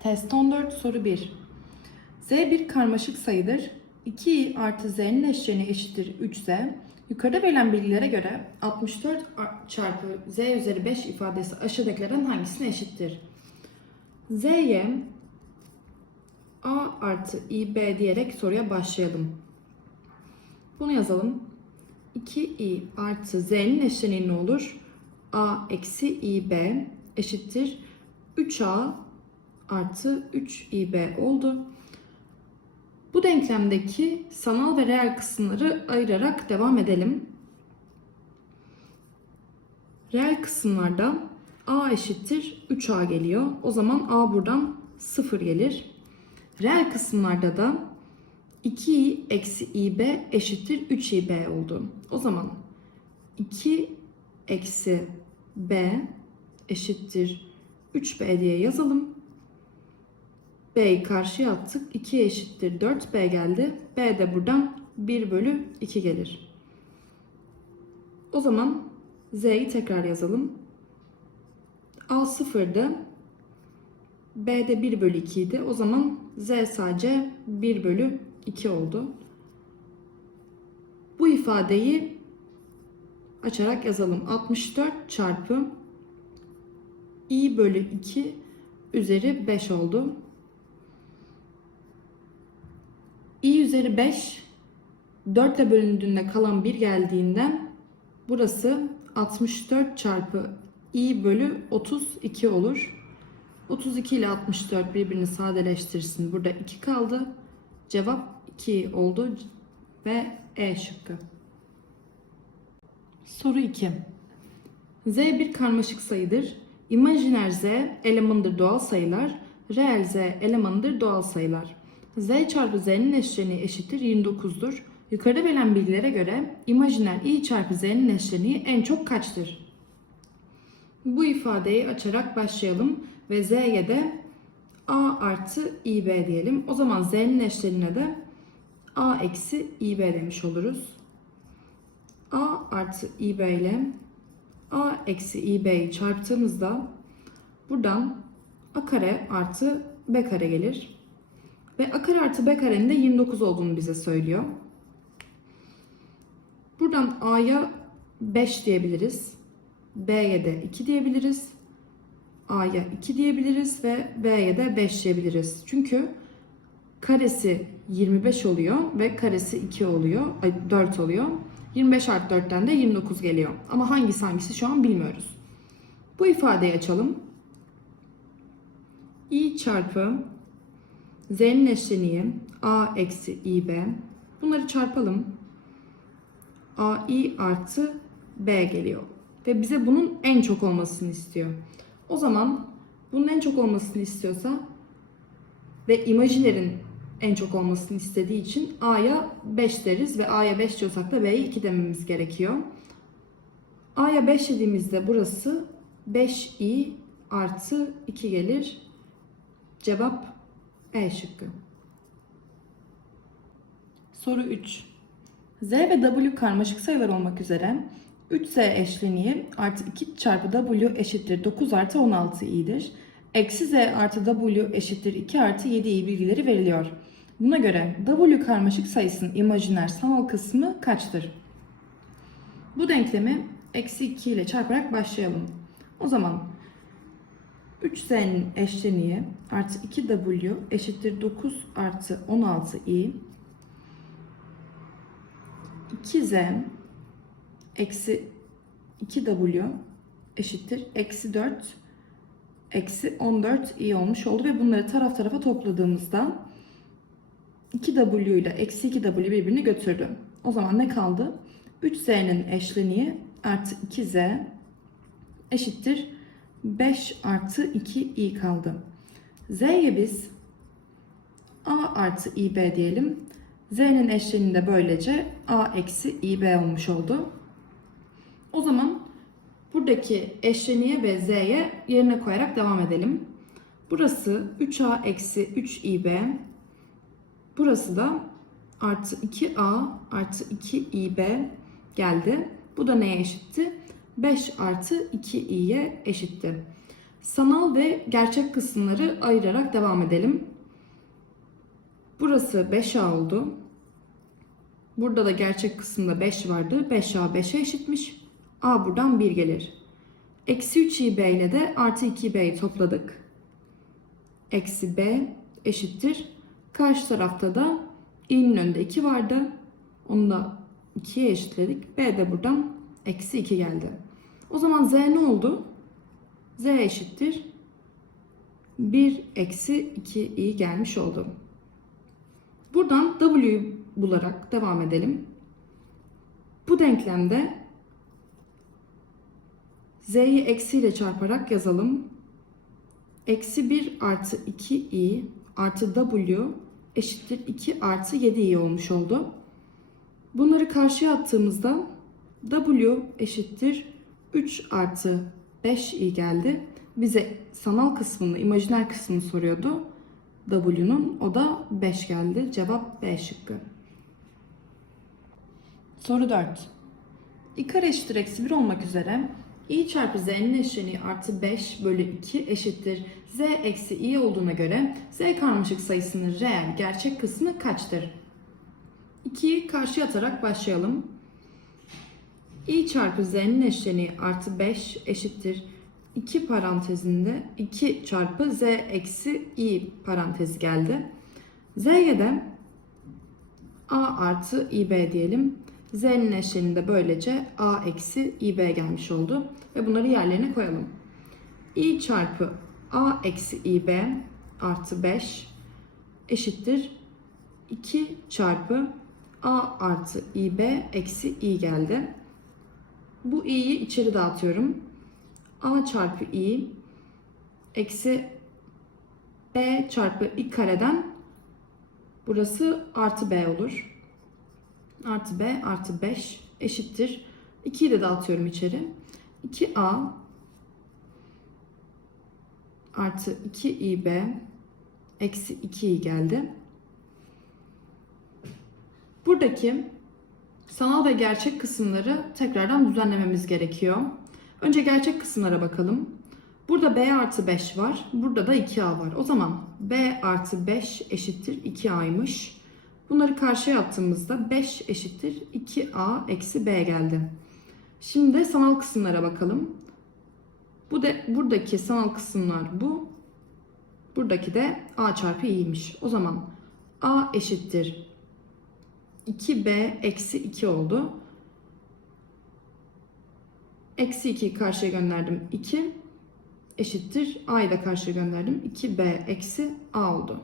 Test 14 soru 1. Z bir karmaşık sayıdır. 2i artı z'nin eşleni eşittir 3z. Yukarıda verilen bilgilere göre 64 a- çarpı z üzeri 5 ifadesi aşağıdakilerden hangisine eşittir? z'ye a artı ib diyerek soruya başlayalım. Bunu yazalım. 2i artı z'nin eşleni ne olur? a eksi ib eşittir 3a artı 3ib oldu. Bu denklemdeki sanal ve reel kısımları ayırarak devam edelim. Reel kısımlarda a eşittir 3a geliyor. O zaman a buradan 0 gelir. Reel kısımlarda da 2i eksi ib eşittir 3ib oldu. O zaman 2 eksi b eşittir 3b diye yazalım. B'yi karşıya attık. 2 eşittir 4B geldi. B de buradan 1 bölü 2 gelir. O zaman Z'yi tekrar yazalım. A 0'dı. B de 1 bölü 2 idi. O zaman Z sadece 1 bölü 2 oldu. Bu ifadeyi açarak yazalım. 64 çarpı i bölü 2 üzeri 5 oldu. i üzeri 5 4 ile bölündüğünde kalan 1 geldiğinden burası 64 çarpı i bölü 32 olur. 32 ile 64 birbirini sadeleştirsin. Burada 2 kaldı. Cevap 2 oldu ve E şıkkı. Soru 2. Z bir karmaşık sayıdır. İmajiner Z elemanıdır doğal sayılar. Reel Z elemanıdır doğal sayılar. Z çarpı Z'nin eşleni eşittir 29'dur. Yukarıda verilen bilgilere göre imajiner i çarpı Z'nin eşleni en çok kaçtır? Bu ifadeyi açarak başlayalım ve Z'ye de A artı İB diyelim. O zaman Z'nin eşlenine de A eksi İB demiş oluruz. A artı İB ile A eksi İB'yi çarptığımızda buradan A kare artı B kare gelir. Ve A kare artı B karenin de 29 olduğunu bize söylüyor. Buradan A'ya 5 diyebiliriz. B'ye de 2 diyebiliriz. A'ya 2 diyebiliriz ve B'ye de 5 diyebiliriz. Çünkü karesi 25 oluyor ve karesi 2 oluyor, ay 4 oluyor. 25 artı 4'ten de 29 geliyor. Ama hangisi hangisi şu an bilmiyoruz. Bu ifadeyi açalım. i çarpı z'nin eşleniği a eksi ib. Bunları çarpalım. ai artı b geliyor. Ve bize bunun en çok olmasını istiyor. O zaman bunun en çok olmasını istiyorsa ve imajinerin en çok olmasını istediği için A'ya 5 deriz ve A'ya 5 diyorsak da B'ye 2 dememiz gerekiyor. A'ya 5 dediğimizde burası 5i artı 2 gelir. Cevap E şıkkı. Soru 3. Z ve W karmaşık sayılar olmak üzere 3Z eşleniği artı 2 çarpı W eşittir 9 artı 16 i'dir. Eksi Z artı W eşittir 2 artı 7 i bilgileri veriliyor. Buna göre W karmaşık sayısının imajiner sanal kısmı kaçtır? Bu denklemi eksi 2 ile çarparak başlayalım. O zaman 3z'nin eşleniği artı 2w eşittir 9 artı 16i 2z eksi 2w eşittir eksi 4 eksi 14i olmuş oldu ve bunları taraf tarafa topladığımızda 2w ile eksi 2w birbirini götürdü. O zaman ne kaldı? 3z'nin eşleniği artı 2z eşittir 5 artı 2i kaldı. Z'ye biz a artı ib diyelim. Z'nin eşleniği de böylece a eksi ib olmuş oldu. O zaman buradaki eşleniğe ve z'ye yerine koyarak devam edelim. Burası 3a eksi 3ib. Burası da artı 2a artı 2ib geldi. Bu da neye eşitti? 5 artı 2i'ye eşitti. Sanal ve gerçek kısımları ayırarak devam edelim. Burası 5a oldu. Burada da gerçek kısımda 5 vardı. 5a 5'e eşitmiş. A buradan 1 gelir. Eksi 3i'b ile de artı 2b'yi topladık. Eksi b eşittir. Karşı tarafta da i'nin önünde 2 vardı. Onu da 2'ye eşitledik. b de buradan eksi 2 geldi. O zaman z ne oldu? z eşittir. 1 eksi 2i gelmiş oldu. Buradan w'yu bularak devam edelim. Bu denklemde z'yi eksiyle çarparak yazalım. Eksi 1 artı 2i artı w eşittir 2 artı 7i olmuş oldu. Bunları karşıya attığımızda w eşittir 3 artı 5i geldi. Bize sanal kısmını, imajiner kısmını soruyordu. W'nun o da 5 geldi. Cevap B şıkkı. Soru 4. i kare eşittir eksi 1 olmak üzere i çarpı z'nin eşleniği artı 5 bölü 2 eşittir z eksi i olduğuna göre z karmaşık sayısının reel gerçek kısmı kaçtır? 2'yi karşıya atarak başlayalım. i çarpı z'nin eşleniği artı 5 eşittir 2 parantezinde 2 çarpı z eksi i parantezi geldi. z'ye de a artı ib diyelim. Z'nin eşleniğinde böylece a eksi ib gelmiş oldu. Ve bunları yerlerine koyalım. i çarpı a eksi ib artı 5 eşittir 2 çarpı a artı ib eksi i geldi. Bu i'yi içeri dağıtıyorum. a çarpı i eksi b çarpı i kareden burası artı b olur. Artı b artı 5 eşittir. 2'yi de dağıtıyorum içeri. 2a artı 2ib eksi 2i geldi. Buradaki sanal ve gerçek kısımları tekrardan düzenlememiz gerekiyor. Önce gerçek kısımlara bakalım. Burada b artı 5 var. Burada da 2a var. O zaman b artı 5 eşittir 2a'ymış. Bunları karşıya attığımızda 5 eşittir 2a eksi b geldi. Şimdi sanal kısımlara bakalım. Bu de buradaki sanal kısımlar bu. Buradaki de a çarpı i'ymiş. O zaman a eşittir 2b eksi 2 oldu. Eksi 2'yi karşıya gönderdim 2 eşittir a'yı da karşıya gönderdim 2b eksi a oldu.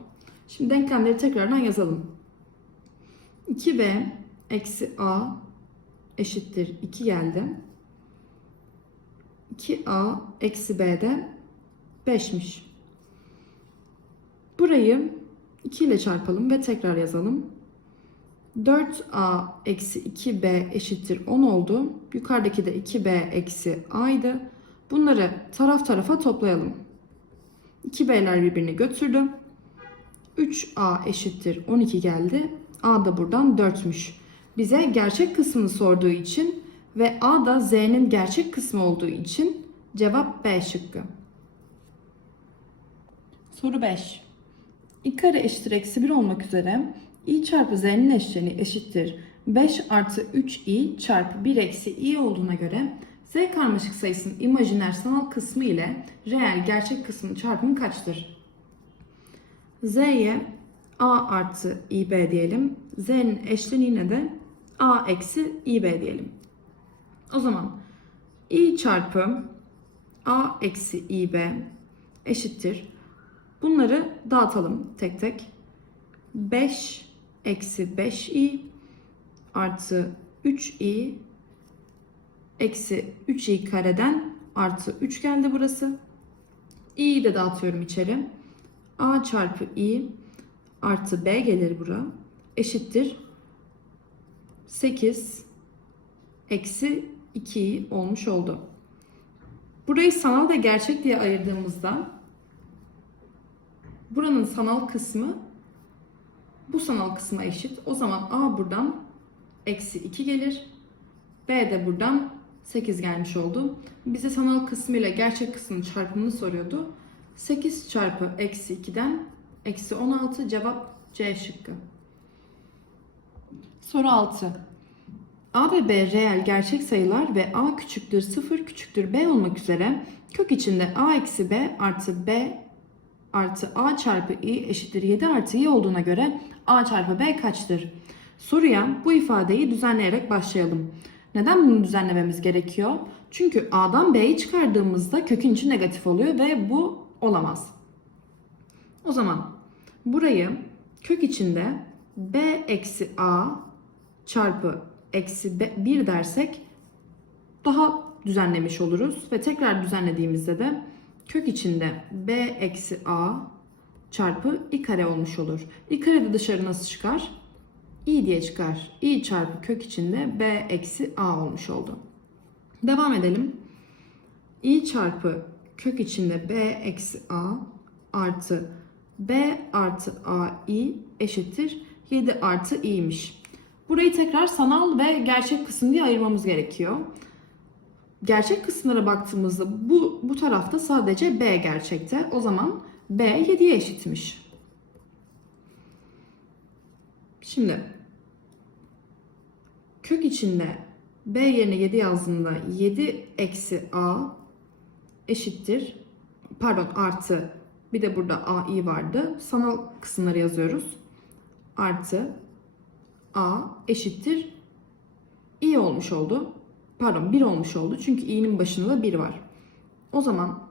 Şimdi denklemleri tekrardan yazalım. 2b eksi a eşittir 2 geldi. 2a eksi b de 5'miş. Burayı 2 ile çarpalım ve tekrar yazalım. 4a eksi 2b eşittir 10 oldu. Yukarıdaki de 2b eksi a'ydı. Bunları taraf tarafa toplayalım. 2b'ler birbirini götürdü. 3a eşittir 12 geldi. A da buradan 4'müş. Bize gerçek kısmını sorduğu için ve a da z'nin gerçek kısmı olduğu için cevap B şıkkı. Soru 5. i kare eşittir eksi 1 olmak üzere i çarpı z'nin eşleni eşittir 5 artı 3i çarpı 1 eksi i olduğuna göre z karmaşık sayısının imajiner sanal kısmı ile reel gerçek kısmının çarpımı kaçtır? z'ye a artı ib diyelim. z'nin eşleniğine de a eksi ib diyelim. O zaman i çarpı a eksi ib eşittir. Bunları dağıtalım tek tek. 5 eksi 5i artı 3i eksi 3i kareden artı 3 geldi burası. i'yi de dağıtıyorum içeri. a çarpı i artı b gelir bura. Eşittir. 8 eksi 2i olmuş oldu. Burayı sanal ve gerçek diye ayırdığımızda buranın sanal kısmı Bu sanal kısma eşit. O zaman A buradan eksi 2 gelir. B de buradan 8 gelmiş oldu. Bize sanal kısmı ile gerçek kısmının çarpımını soruyordu. 8 çarpı eksi 2'den eksi 16 cevap C şıkkı. Soru 6. A ve B reel gerçek sayılar ve A küçüktür 0 küçüktür B olmak üzere kök içinde A eksi B artı B artı A çarpı i eşittir 7 artı i olduğuna göre A çarpı B kaçtır? Soruya bu ifadeyi düzenleyerek başlayalım. Neden bunu düzenlememiz gerekiyor? Çünkü A'dan B'yi çıkardığımızda kökün içi negatif oluyor ve bu olamaz. O zaman burayı kök içinde B eksi A çarpı eksi 1 dersek daha düzenlemiş oluruz. Ve tekrar düzenlediğimizde de kök içinde b eksi a çarpı i kare olmuş olur. i kare de dışarı nasıl çıkar? i diye çıkar. i çarpı kök içinde b eksi a olmuş oldu. Devam edelim. i çarpı kök içinde b eksi a artı b artı a i eşittir 7 artı i'ymiş. Burayı tekrar sanal ve gerçek kısım diye ayırmamız gerekiyor. Gerçek kısımlara baktığımızda bu, bu tarafta sadece B gerçekte. O zaman B 7'ye eşitmiş. Şimdi kök içinde B yerine 7 yazdığımda 7 eksi A eşittir. Pardon artı bir de burada AI vardı. Sanal kısımları yazıyoruz. Artı A eşittir i olmuş oldu. Pardon 1 olmuş oldu. Çünkü i'nin başında da 1 var. O zaman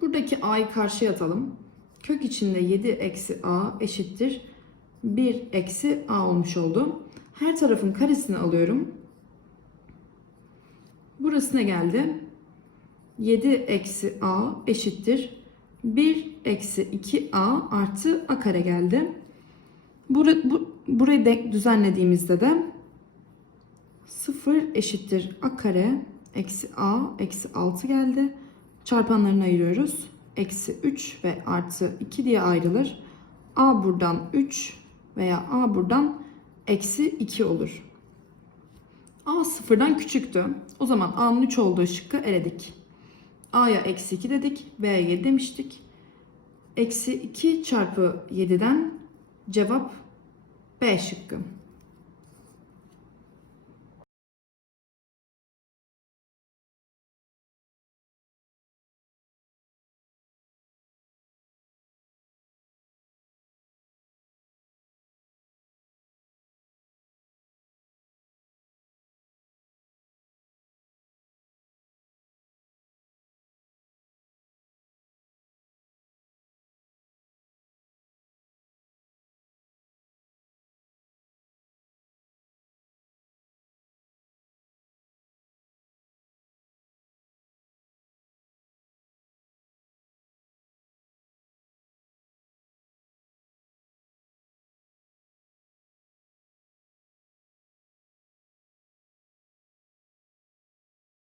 buradaki a'yı karşıya atalım. Kök içinde 7 eksi a eşittir 1 eksi a olmuş oldu. Her tarafın karesini alıyorum. Burası ne geldi? 7 eksi a eşittir 1 eksi 2a artı a kare geldi. Bura, bu, burayı de düzenlediğimizde de 0 eşittir a kare eksi a eksi 6 geldi. Çarpanlarını ayırıyoruz. Eksi 3 ve artı 2 diye ayrılır. a buradan 3 veya a buradan eksi 2 olur. a sıfırdan küçüktü. O zaman a'nın 3 olduğu şıkkı eledik. A'ya eksi 2 dedik. b'ye 7 demiştik. Eksi 2 çarpı 7'den Cevap B şıkkı.